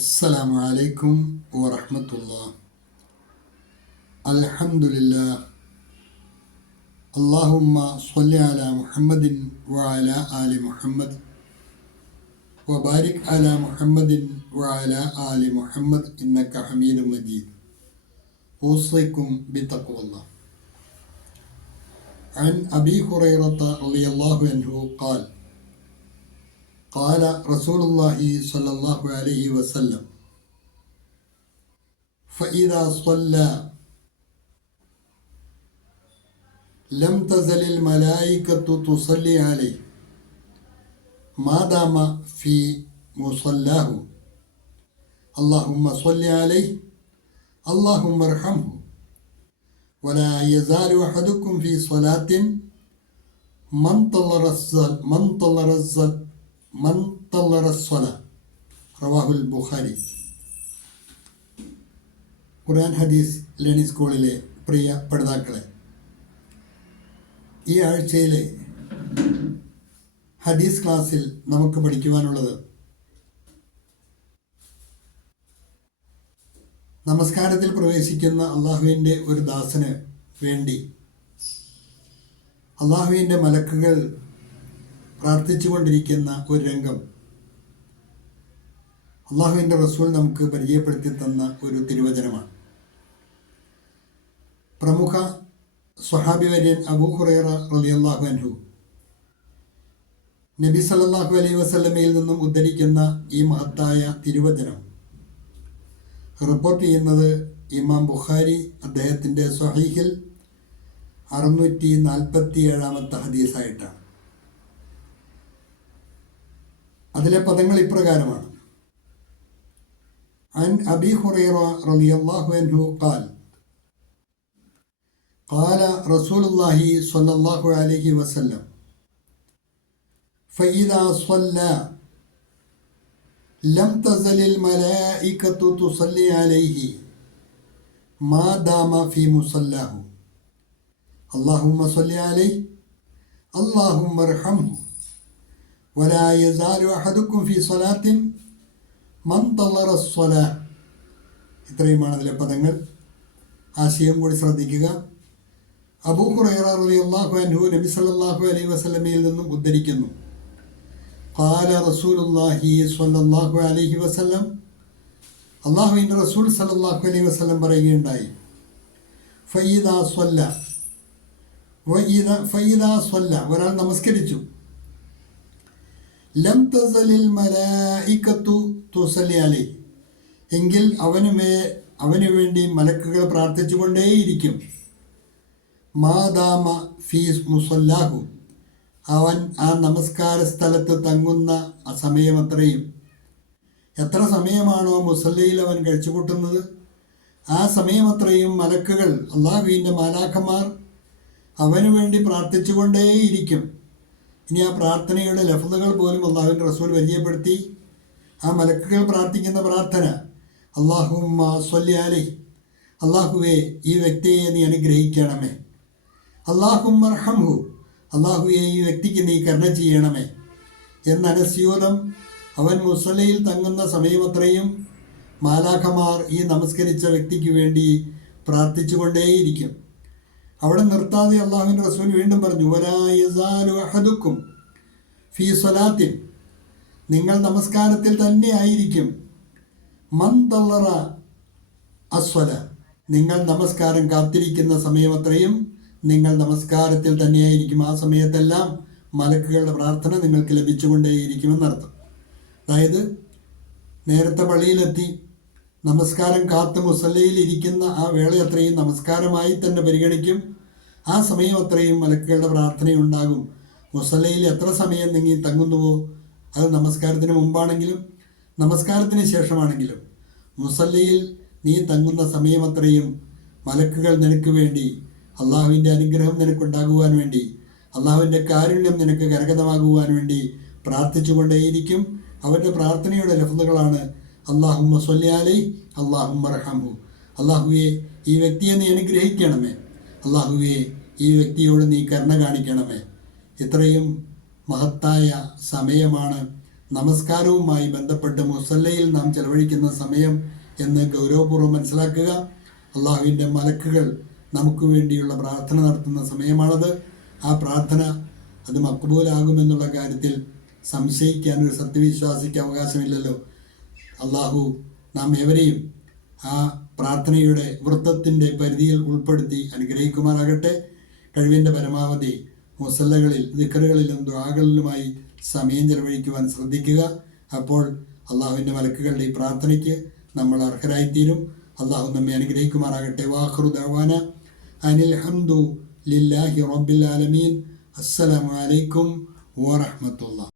السلام عليكم ورحمة الله. الحمد لله. اللهم صل على محمد وعلى آل محمد وبارك على محمد وعلى آل محمد إنك حميد مجيد. أوصيكم بتقوى الله. عن أبي هريرة رضي الله عنه قال قال رسول الله صلى الله عليه وسلم فإذا صلى لم تزل الملائكة تصلي عليه ما دام في مصلاه اللهم صل عليه اللهم ارحمه ولا يزال أحدكم في صلاة من طلر الصلاة റവാഹുൽ ബുഖാരി. ഖുർആൻ ഹദീസ് ലേണിംഗ് സ്കൂളിലെ പ്രിയ പഠിതാക്കളെ, ഈ ആഴ്ചയിലെ ഹദീസ് ക്ലാസ്സിൽ നമുക്ക് പഠിക്കുവാനുള്ളത് നമസ്കാരത്തിൽ പ്രവേശിക്കുന്ന അള്ളാഹുവിൻ്റെ ഒരു ദാസന് വേണ്ടി അള്ളാഹുവിൻ്റെ മലക്കുകൾ പ്രാർത്ഥിച്ചുകൊണ്ടിരിക്കുന്ന ഒരു രംഗം അള്ളാഹുവിൻ്റെ റസൂൽ നമുക്ക് പരിചയപ്പെടുത്തി തന്ന ഒരു തിരുവചനമാണ്. പ്രമുഖ സ്വഹാബി വര്യൻ അബൂ ഹുറൈറ റളിയല്ലാഹു അൻഹു നബി സല്ലല്ലാഹു അലൈഹി വസല്ലമയിൽ നിന്നും ഉദ്ധരിക്കുന്ന ഈ മഹത്തായ തിരുവചനം റിപ്പോർട്ട് ചെയ്യുന്നത് ഇമാം ബുഖാരി അദ്ദേഹത്തിൻ്റെ സ്വഹീഹിൽ 647 ഹദീസായിട്ടാണ്. അതിലെ പദങ്ങൾ ഇപ്രകാരമാണ്: عن أبي هريرة رضي الله عنه قال قال رسول الله صلى الله عليه وسلم فإذا صلى لم تزل الملائكة تصلي عليه ما دام في مصلاه اللهم صل عليه اللهم ارحمه ولا يزال أحدكم في صلاة من طلر الصلاة. ഇത്രയുമാണ് അതിലെ പദങ്ങൾ. ആശയം കൂടി ശ്രദ്ധിക്കുക. അബൂ ഹുറൈറ റളിയല്ലാഹു അൻഹു നബി സല്ലല്ലാഹു അലൈഹി വസല്ലമയിൽ നിന്നും ഉദ്ധരിക്കുന്നു, ഖാല റസൂലുള്ളാഹി സ്വല്ലല്ലാഹു അലൈഹി വസല്ലം, അല്ലാഹുവിൻ്റെ റസൂൽ സല്ലല്ലാഹു അലൈഹി വസല്ലം പറയുകയുണ്ടായി, ഫഇദാ സ്വല്ല ഒരാൾ നമസ്കരിച്ചു, ലം തസലിൽ മലായികത്തു തുസല്ലി അലൈഹി എങ്കിൽ അവന് വേണ്ടി മലക്കുകൾ പ്രാർത്ഥിച്ചുകൊണ്ടേയിരിക്കും. മാദാമ ഫീ മുസല്ലാഹു അവൻ ആ നമസ്കാര സ്ഥലത്ത് തങ്ങുന്ന ആ സമയമത്രയും, എത്ര സമയമാണോ മുസല്ലയിൽ അവൻ കഴിച്ചുകൂട്ടുന്നത് ആ സമയമത്രയും മലക്കുകൾ അല്ലാഹുവിൻ്റെ മാലാഖമാർ അവന് വേണ്ടി പ്രാർത്ഥിച്ചുകൊണ്ടേയിരിക്കും. ഇനി ആ പ്രാർത്ഥനയുടെ ലഫ്ളുകൾ പോലും അള്ളാഹുവിൻ്റെ റസൂൽ പരിചയപ്പെടുത്തി. ആ മലക്കുകൾ പ്രാർത്ഥിക്കുന്ന പ്രാർത്ഥന, അല്ലാഹുമ്മ സ്വല്ലി അലൈഹി, അല്ലാഹുവേ ഈ വ്യക്തിയെ നീ അനുഗ്രഹിക്കണമേ, അല്ലാഹുമ്മ അർഹംഹു, അല്ലാഹുവേ ഈ വ്യക്തിക്ക് നീ കരുണ ചെയ്യണമേ എന്നനസ്യൂതം അവൻ മുസല്ലയിൽ തങ്ങുന്ന സമയമത്രയും മാലാഖമാർ ഈ നമസ്കരിച്ച വ്യക്തിക്ക് വേണ്ടി പ്രാർത്ഥിച്ചുകൊണ്ടേയിരിക്കും. അവിടെ നിർത്താതെ അള്ളാഹുവിൻ്റെ റസൂൽ വീണ്ടും പറഞ്ഞു, വലാ യസാലു അഹദുക്കും ഫീ സ്വലാത്തിൻ, നിങ്ങൾ നമസ്കാരത്തിൽ തന്നെ ആയിരിക്കും, മൻ തല്ലറ അസ്വല, നിങ്ങൾ നമസ്കാരം കാത്തിരിക്കുന്ന സമയമത്രയും നിങ്ങൾ നമസ്കാരത്തിൽ തന്നെയായിരിക്കും. ആ സമയത്തെല്ലാം മലക്കുകളുടെ പ്രാർത്ഥന നിങ്ങൾക്ക് ലഭിച്ചുകൊണ്ടേയിരിക്കുമെന്നർത്ഥം. അതായത് നേരത്തെ പള്ളിയിലെത്തി നമസ്കാരം കാത്ത് മുസല്ലയിൽ ഇരിക്കുന്ന ആ വേളയത്രയും നമസ്കാരമായി തന്നെ പരിഗണിക്കും. ആ സമയം അത്രയും മലക്കുകളുടെ പ്രാർത്ഥനയുണ്ടാകും. മുസല്ലയിൽ എത്ര സമയം നീ തങ്ങുന്നുവോ, അത് നമസ്കാരത്തിന് മുമ്പാണെങ്കിലും നമസ്കാരത്തിന് ശേഷമാണെങ്കിലും മുസല്ലയിൽ നീ തങ്ങുന്ന സമയമത്രയും മലക്കുകൾ നിനക്ക് വേണ്ടി, അള്ളാഹുവിൻ്റെ അനുഗ്രഹം നിനക്കുണ്ടാകുവാൻ വേണ്ടി, അള്ളാഹുവിൻ്റെ കാരുണ്യം നിനക്ക് കരഗതമാകുവാൻ വേണ്ടി പ്രാർത്ഥിച്ചുകൊണ്ടേയിരിക്കും. അവരുടെ പ്രാർത്ഥനയുടെ ലഫ്ളുകളാണ് അല്ലാഹുമ്മ സ്വല്ലി അലൈഹി അല്ലാഹുമ്മ അർഹംഹു, അല്ലാഹുവേ ഈ വ്യക്തിയെ നീ അനുഗ്രഹിക്കണമേ, അല്ലാഹുവേ ഈ വ്യക്തിയോട് നീ കരുണ കാണിക്കണമേ. ഇത്രയും മഹത്തായ സമയമാണ് നമസ്കാരവുമായി ബന്ധപ്പെട്ട് മുസല്ലയിൽ നാം ചെലവഴിക്കുന്ന സമയം എന്ന് ഗൗരവപൂർവ്വം മനസ്സിലാക്കുക. അള്ളാഹുവിൻ്റെ മലക്കുകൾ നമുക്ക് വേണ്ടിയുള്ള പ്രാർത്ഥന നടത്തുന്ന സമയമാണത്. ആ പ്രാർത്ഥന അത് മക്ബൂലാകുമെന്നുള്ള കാര്യത്തിൽ സംശയിക്കാനൊരു സത്യവിശ്വാസിക്ക് അവകാശമില്ലല്ലോ. അള്ളാഹു നാം ഏവരെയും ആ പ്രാർത്ഥനയുടെ വൃത്തത്തിൻ്റെ പരിധിയിൽ ഉൾപ്പെടുത്തി അനുഗ്രഹിക്കുമാറാകട്ടെ. കഴിവിൻ്റെ പരമാവധി മുസല്ലകളിൽ ദിക്റുകളിലും ദുആകളിലുമായി സമയം ചെലവഴിക്കുവാൻ ശ്രദ്ധിക്കുക. അപ്പോൾ അള്ളാഹുവിൻ്റെ മലക്കുകളുടെ ഈ പ്രാർത്ഥനയ്ക്ക് നമ്മൾ അർഹരായിത്തീരും. അള്ളാഹു നമ്മെ അനുഗ്രഹിക്കുമാറാകട്ടെ. വാഖിറു ദഅ്വാന അനിൽ ഹംദു ലില്ലാഹി റബ്ബിൽ ആലമീൻ. അസ്സലാമു അലൈക്കും വറഹ്മത്തുള്ളാഹി.